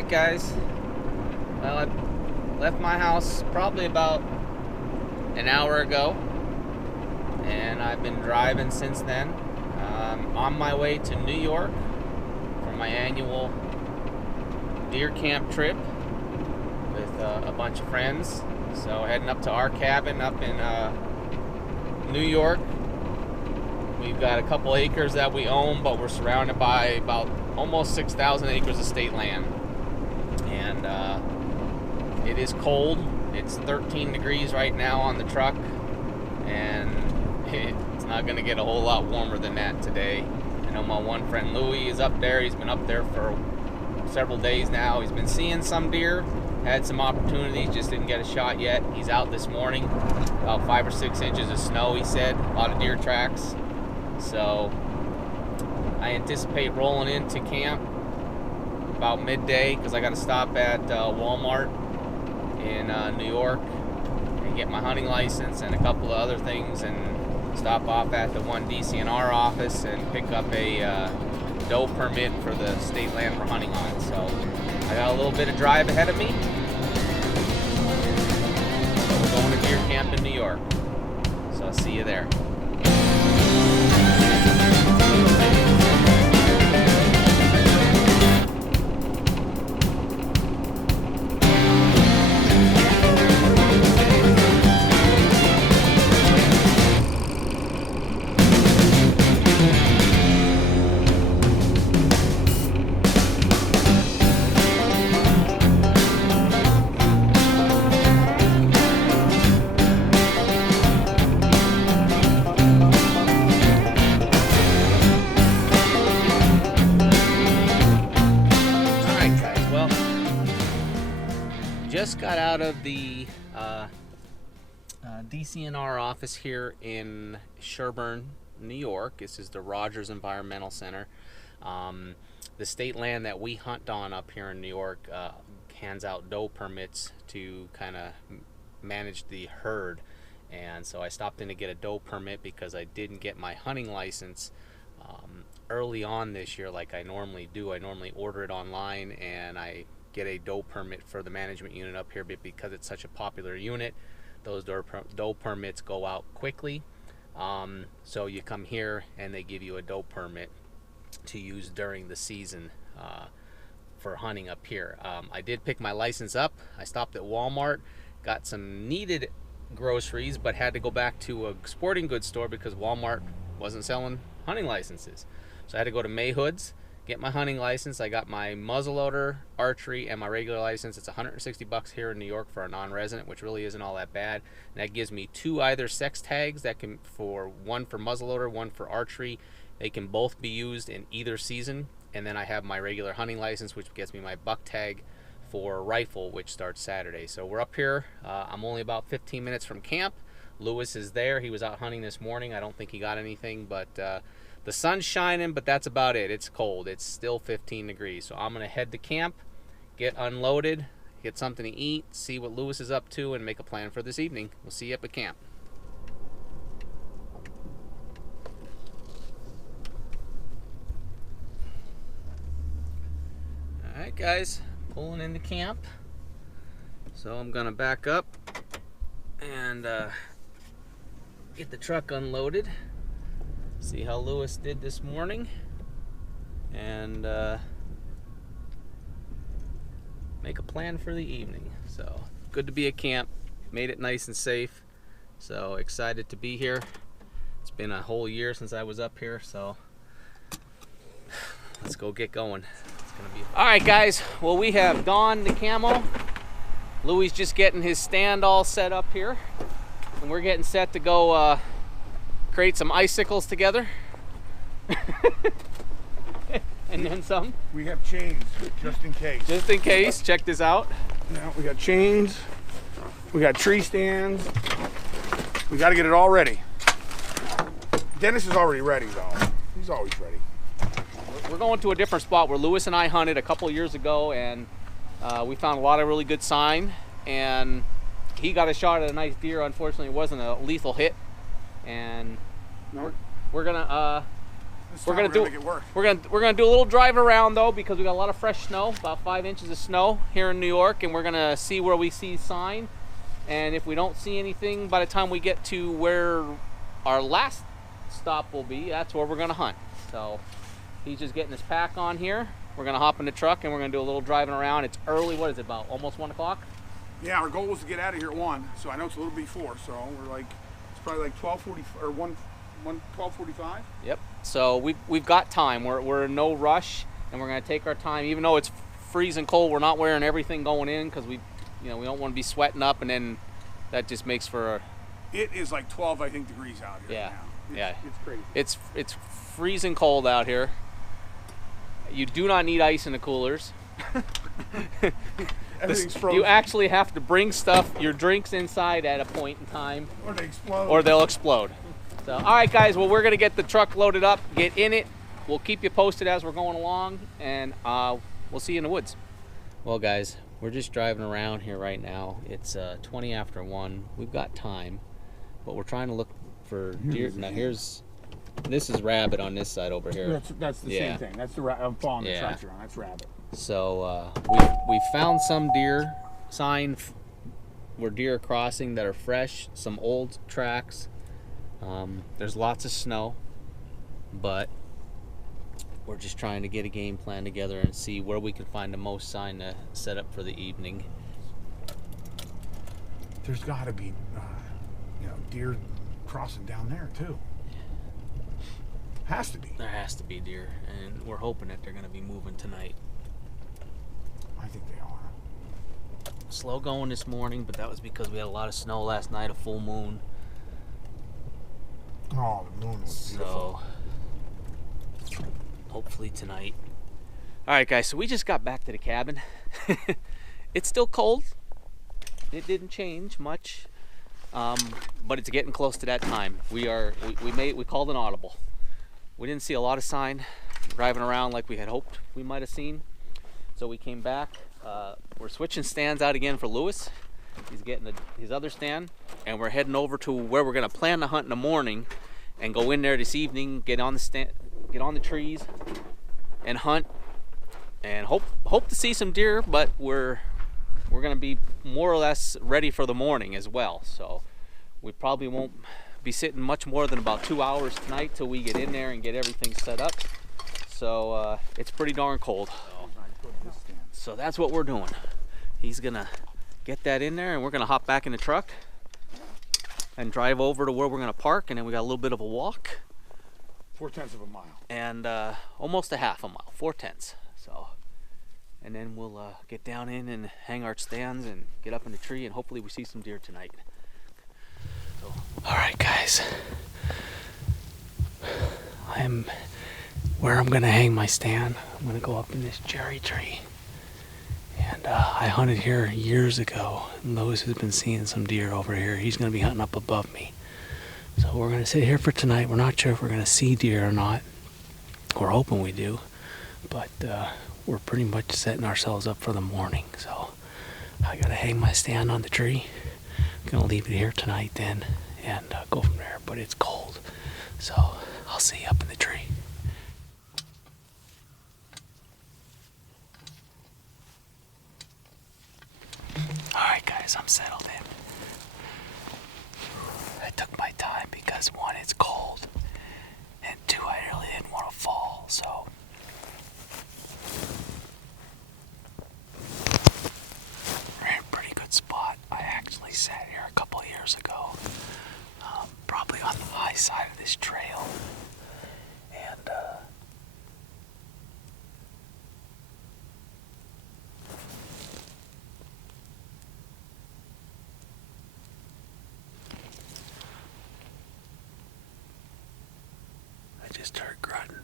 Alright guys, well I left my house probably about an hour ago and I've been driving since then. On my way to New York for my annual deer camp trip with a bunch of friends. So heading up to our cabin up in New York. We've got a couple acres that we own, but we're surrounded by about almost 6,000 acres of state land. And it is cold. It's 13 degrees right now on the truck, and it's not going to get a whole lot warmer than that today. I know my one friend Louis is up there. He's been up there for several days now. He's been seeing some deer, had some opportunities, just didn't get a shot yet. He's out this morning, about 5 or 6 inches of snow, he said, a lot of deer tracks. So I anticipate rolling into camp about midday because I got to stop at Walmart in New York and get my hunting license and a couple of other things, and stop off at the one DCNR office and pick up a doe permit for the state land we're hunting on. So I got a little bit of drive ahead of me. So we're going to deer camp in New York. So I'll see you there. Just got out of the DCNR office here in Sherburne, New York. This is the Rogers Environmental Center. The state land that we hunt on up here in New York hands out doe permits to kind of manage the herd. And so I stopped in to get a doe permit because I didn't get my hunting license early on this year like I normally do. I normally order it online and I get a doe permit for the management unit up here, but because it's such a popular unit, those doe permits go out quickly. So you come here and they give you a doe permit to use during the season for hunting up here. I did pick my license up. I stopped at Walmart, got some needed groceries, but had to go back to a sporting goods store because Walmart wasn't selling hunting licenses. So I had to go to Mayhood's, get my hunting license. I got my muzzleloader, archery, and my regular license. It's $160 here in New York for a non-resident, which really isn't all that bad. And that gives me 2 either sex tags that can, for one for muzzleloader, one for archery. They can both be used in either season. And then I have my regular hunting license, which gets me my buck tag for rifle, which starts Saturday. So we're up here. I'm only about 15 minutes from camp. Lewis is there. He was out hunting this morning. I don't think he got anything, but the sun's shining, but that's about it. It's cold. It's still 15 degrees. So I'm going to head to camp, get unloaded, get something to eat, see what Lewis is up to, and make a plan for this evening. We'll see you up at camp. Alright guys, pulling into camp. So I'm going to back up and get the truck unloaded. See how Lewis did this morning, and make a plan for the evening. So good to be at camp, made it nice and safe, so excited to be here. It's been a whole year since I was up here, so let's go get going. It's gonna be all right guys. Well, we have donned the camo. Louis just getting his stand all set up here, and we're getting set to go create some icicles together. And then some. We have chains, just in case. Just in case. Check this out. Now we got chains. We got tree stands. We got to get it all ready. Dennis is already ready, though. He's always ready. We're going to a different spot where Lewis and I hunted a couple of years ago, and we found a lot of really good sign. And he got a shot at a nice deer. Unfortunately, it wasn't a lethal hit. And we're gonna we're gonna make it work. we're gonna do a little drive around though, because we got a lot of fresh snow, about 5 inches of snow here in New York, and we're gonna see where we see sign. And if we don't see anything by the time we get to where our last stop will be, that's where we're gonna hunt. So he's just getting his pack on here. We're gonna hop in the truck and we're gonna do a little driving around. It's early. What is it, about almost 1 o'clock? Yeah, our goal was to get out of here at 1, so I know it's a little before. So we're like, it's probably like 12:40 or 12:45. Yep. So we've got time. We're in no rush, and we're gonna take our time. Even though it's freezing cold, we're not wearing everything going in because we don't want to be sweating up, and then that just makes for a. It is like 12, I think, degrees out here Yeah. now. It's crazy. It's freezing cold out here. You do not need ice in the coolers. Everything's frozen. You actually have to bring your drinks inside at a point in time, Or they explode. or they'll explode. So, all right, guys. Well, we're gonna get the truck loaded up, get in it. We'll keep you posted as we're going along, and we'll see you in the woods. Well, guys, we're just driving around here right now. It's 20 after 1. We've got time, but we're trying to look for deer. Now, this is rabbit on this side over here. That's the same thing. That's the I'm following the tracks around. That's rabbit. So we found some deer sign where deer are crossing that are fresh. Some old tracks. There's lots of snow, but we're just trying to get a game plan together and see where we can find the most sign to set up for the evening. There's got to be, deer crossing down there too. Has to be. There has to be deer, and we're hoping that they're going to be moving tonight. I think they are. Slow going this morning, but that was because we had a lot of snow last night, a full moon. Oh, the moon was beautiful. So hopefully tonight. All right, guys, so we just got back to the cabin. It's still cold. It didn't change much, but it's getting close to that time. We called an audible. We didn't see a lot of sign driving around like we had hoped we might have seen. So we came back. We're switching stands out again for Lewis. He's getting his other stand, and we're heading over to where we're gonna plan to hunt in the morning, and go in there this evening, get on the trees, and hunt, and hope to see some deer. But we're gonna be more or less ready for the morning as well. So we probably won't be sitting much more than about 2 hours tonight till we get in there and get everything set up. So it's pretty darn cold. So that's what we're doing. He's gonna get that in there, and we're gonna hop back in the truck and drive over to where we're gonna park, and then we got a little bit of a walk. 4/10 of a mile. And almost a half a mile, 4/10. So, and then we'll get down in and hang our stands and get up in the tree, and hopefully we see some deer tonight. So, all right, guys. I'm where I'm gonna hang my stand. I'm gonna go up in this cherry tree. And I hunted here years ago, and Lois has been seeing some deer over here. He's going to be hunting up above me. So we're going to sit here for tonight. We're not sure if we're going to see deer or not. We're hoping we do. But we're pretty much setting ourselves up for the morning. So I got to hang my stand on the tree. I'm going to leave it here tonight then and go from there. But it's cold. So I'll see you up in the tree. Alright guys, I'm settled in. I took my time because 1, it's cold, and 2, I really didn't want to fall, so. We're in a pretty good spot. I actually sat here a couple of years ago, probably on the high side of this trail, and I just heard grunting.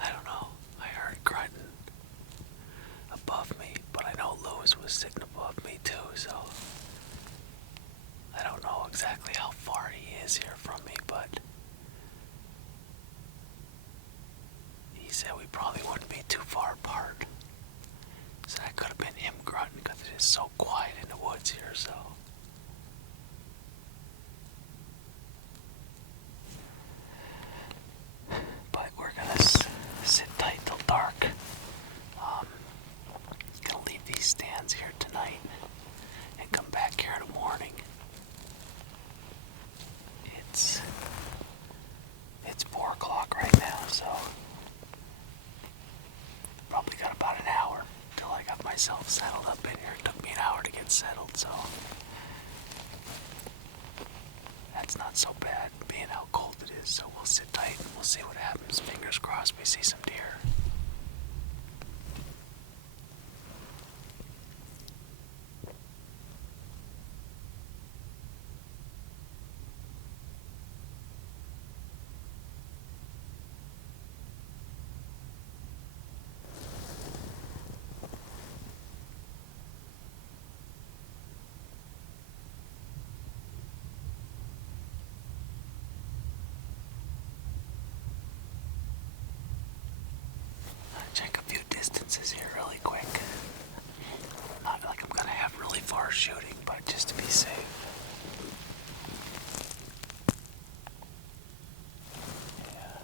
I don't know. I heard grunting above me, but I know Lois was sitting above me too, so I don't know exactly how far he is here from me, probably wouldn't be too far apart. So that could have been him grunting because it is so quiet in the woods here, so. But we're gonna sit tight till dark. Gonna leave these stands here tonight and come back here in the morning. It's 4 o'clock right now, so probably got about an hour till I got myself settled up in here. It took me an hour to get settled, so that's not so bad being how cold it is. So we'll sit tight and we'll see what happens. Fingers crossed we see some deer. Check a few distances here really quick. Not like I'm gonna have really far shooting, but just to be safe. Yeah.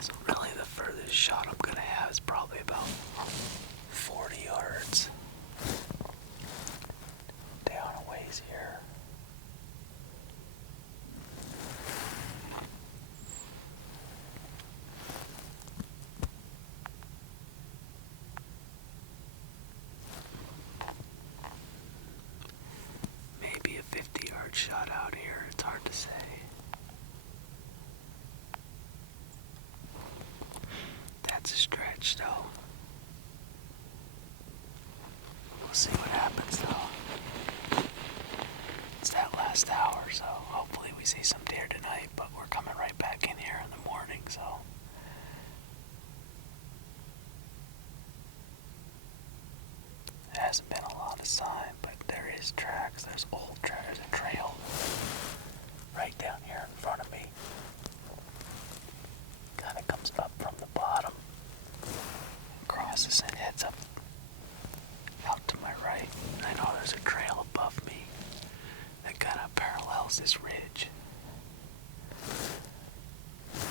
So really the furthest shot I'm gonna have is probably about 40 yards down a ways here. Maybe a 50-yard shot out here, it's hard to say. That's a stretch though. We'll see what happens though. It's that last hour, so hopefully we see some deer tonight, but we're coming right back in here in the morning, so. There hasn't been a lot of sign, but there is tracks. There's old tracks. There's a trail right down here in front of me. Kind of comes up from the bottom, crosses and heads up out to my right. And I know there's a trail above me that kind of parallels this ridge.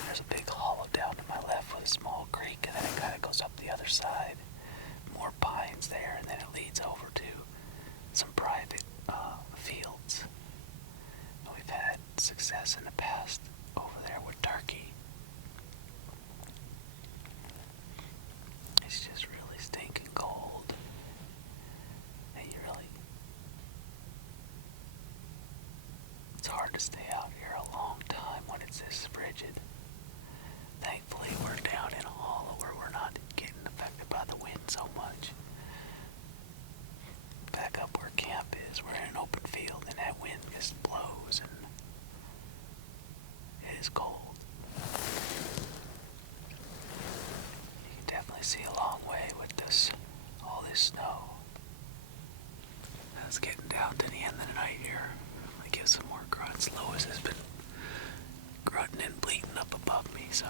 There's a big hollow down to my left with a small creek, and then it kind of goes up the other side. More pines there, and then it leads over to some private fields. And we've had success in the past over there with turkey. It's just really stinking cold. And it's hard to stay out here a long time when it's this frigid. Thankfully, we're down in a hollow where we're not getting affected by the wind so much. Back up where camp is, we're in an open field and that wind just blows and it is cold. You can definitely see a long way with all this snow. It's getting down to the end of the night here. I'm gonna give some more grunts. Lois has been grunting and bleating up above me, so